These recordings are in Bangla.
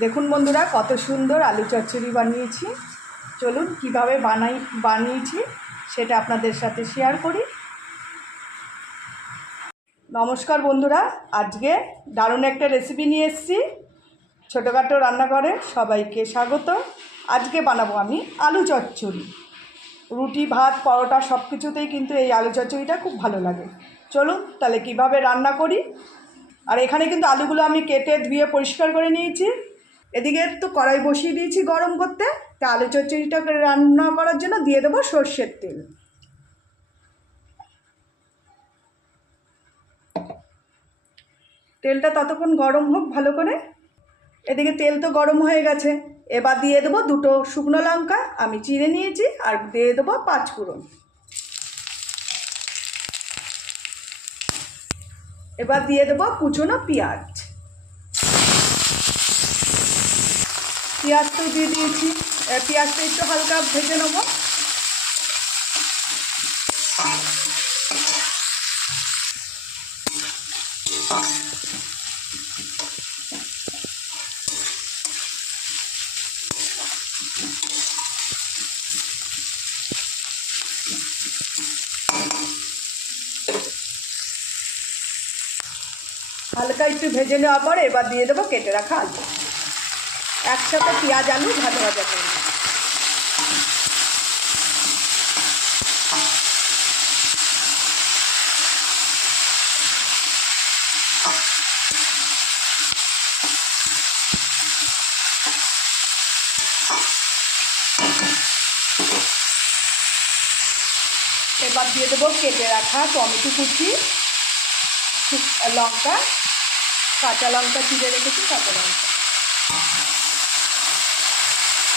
দেখুন বন্ধুরা, কত সুন্দর আলু চচ্চড়ি বানিয়েছি। চলুন কিভাবে বানিয়েছি সেটা আপনাদের সাথে শেয়ার করি। নমস্কার বন্ধুরা, আজকে দারুণ একটা রেসিপি নিয়ে এসেছি। ছোটোখাটো রান্নাঘরে সবাইকে স্বাগত। আজকে বানাবো আমি আলু চচ্চড়ি। রুটি, ভাত, পরোটা সব কিছুতেই কিন্তু এই আলু চচ্চড়িটা খুব ভালো লাগে। চলুন তাহলে কিভাবে রান্না করি। আর এখানে কিন্তু আলুগুলো আমি কেটে ধুয়ে পরিষ্কার করে নিয়েছি। এদিকে তো কড়াই বসিয়ে দিয়েছি গরম করতে। তা আলু চচ্চড়িটাকে রান্না করার জন্য দিয়ে দেবো সর্ষের তেল। তেলটা ততক্ষণ গরম হোক ভালো করে। এদিকে তেল তো গরম হয়ে গেছে। এবার দিয়ে দেবো দুটো শুকনো লঙ্কা আমি চিড়ে নিয়েছি, আর দিয়ে দেবো 5 ফোড়ন। এবার দিয়ে দেবো কুচনো পেঁয়াজ। পেঁয়াজটাও দিয়ে দিয়েছি। পেঁয়াজটা একটু হালকা ভেজে নেবো। হালকা একটু ভেজে নেওয়ার পর এবার দিয়ে দেবো কেটে রাখা আলু। একসাথে পেঁয়াজ আলু ভাজা ভাজা করে। এবার দিয়ে দেবো কেটে রাখা টমেটো কুচি, লঙ্কা, কাঁচা লঙ্কা চিড়ে রেখেছি, কাঁচা লঙ্কা।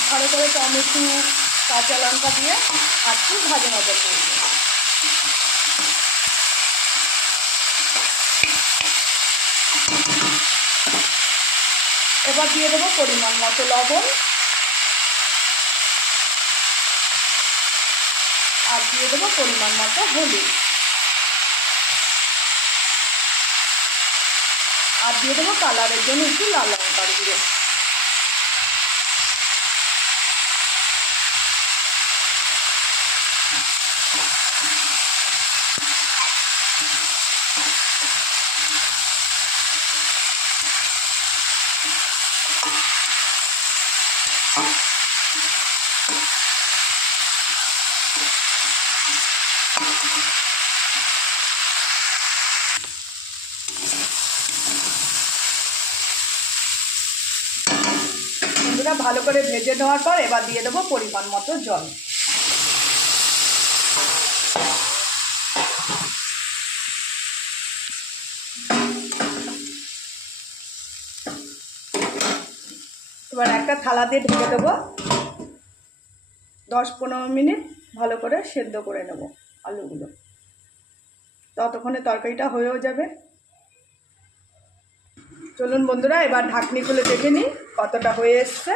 ভালো করে টমেটো, কাঁচা লঙ্কা দিয়ে আর একটু ভাজা ভাজা করব। এবার দিয়ে দেবো পরিমাণ মতো লবণ, আর দিয়ে দেবো পরিমাণ মতো হলুদ, আর দিয়ে দেবো কালারের জন্য একটু লাল লঙ্কার গুঁড়ো। ভালো করে ভেজে নেওয়ার পর এবার দিয়ে দেবো পরিমাণ মতো জল। এবার একটা থালা দিয়ে ঢেকে দেবো। 10-15 মিনিট ভালো করে সেদ্ধ করে নেব আলুগুলো। ততক্ষণে তরকারিটা হয়েও যাবে। চলুন বন্ধুরা, এবার ঢাকনি খুলে দেখে নিই কতটা হয়ে এসছে।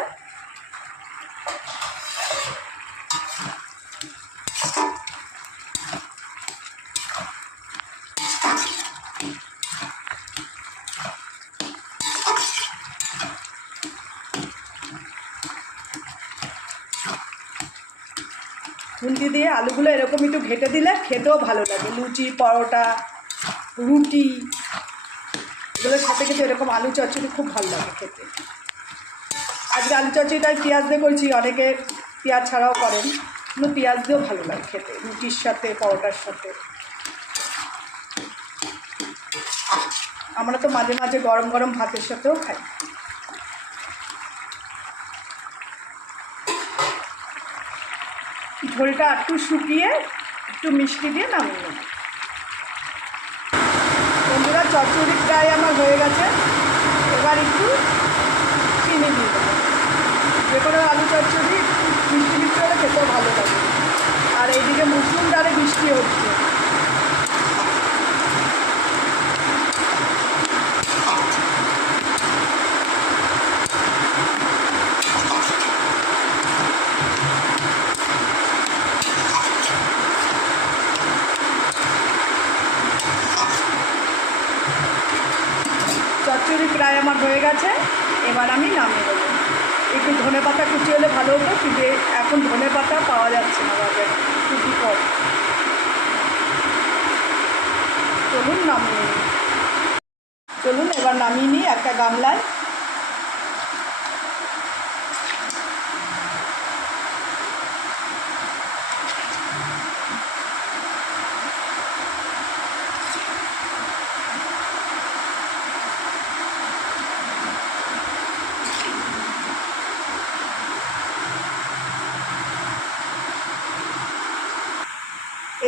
খুন্তি দিয়ে আলুগুলো এরকম একটু ঘেটে দিলে খেতেও ভালো লাগে। লুচি, পরোটা, রুটি এগুলোর সাথে খেতে এরকম আলু চচ্চড়ি খুব ভালো লাগে খেতে। আজকে আলু চচ্চড়িটাই পেঁয়াজ দিয়ে করেছি, অনেকে পেঁয়াজ ছাড়াও করেন, কিন্তু পেঁয়াজ দিয়েও ভালো লাগে খেতে, রুটির সাথে, পরোটার সাথে। আমরা তো মাঝে মাঝে গরম গরম ভাতের সাথেও খাই। ঝোলটা একটু শুকিয়ে একটু মিষ্টি দিয়ে নামিয়ে নেব। বন্ধুরা, চচ্চড়ি প্রায় আমার হয়ে গেছে। এবার একটু চিনি দিয়ে দেবো। যে কোনো আলু চচ্চড়ি মিষ্টি মিষ্টি হলে খেতেও ভালো লাগে। আর এইদিকে মুসুর ডালে বৃষ্টি হচ্ছে। চচ্চড়ি প্রায় আমার হয়ে গেছে। এবার আমি নামিয়ে দেবো। ধনে পাতা কুচি হলে ভালো হতো, কিন্তু এখন ধনে পাতা পাওয়া যাচ্ছে না বাজারে, খুবই কম। চলুন নামিয়ে নিই। চলুন এবার নামিয়ে নিই একটা গামলায়।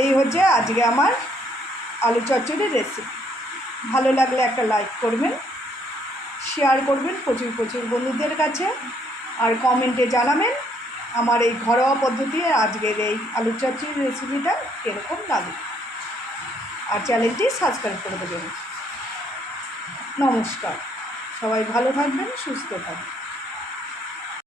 এই হচ্ছে আজকে আমার আলু চচ্চড়ির রেসিপি। ভালো লাগলে একটা লাইক করবেন, শেয়ার করবেন প্রচুর প্রচুর বন্ধুদের কাছে, আর কমেন্টে জানাবেন আমার এই ঘরোয়া পদ্ধতি আজকের এই আলু চচ্চড়ির রেসিপিটা কীরকম লাগে, আর চ্যানেলটি সাবস্ক্রাইব করে দেবেন। নমস্কার, সবাই ভালো থাকবেন, সুস্থ থাকবেন।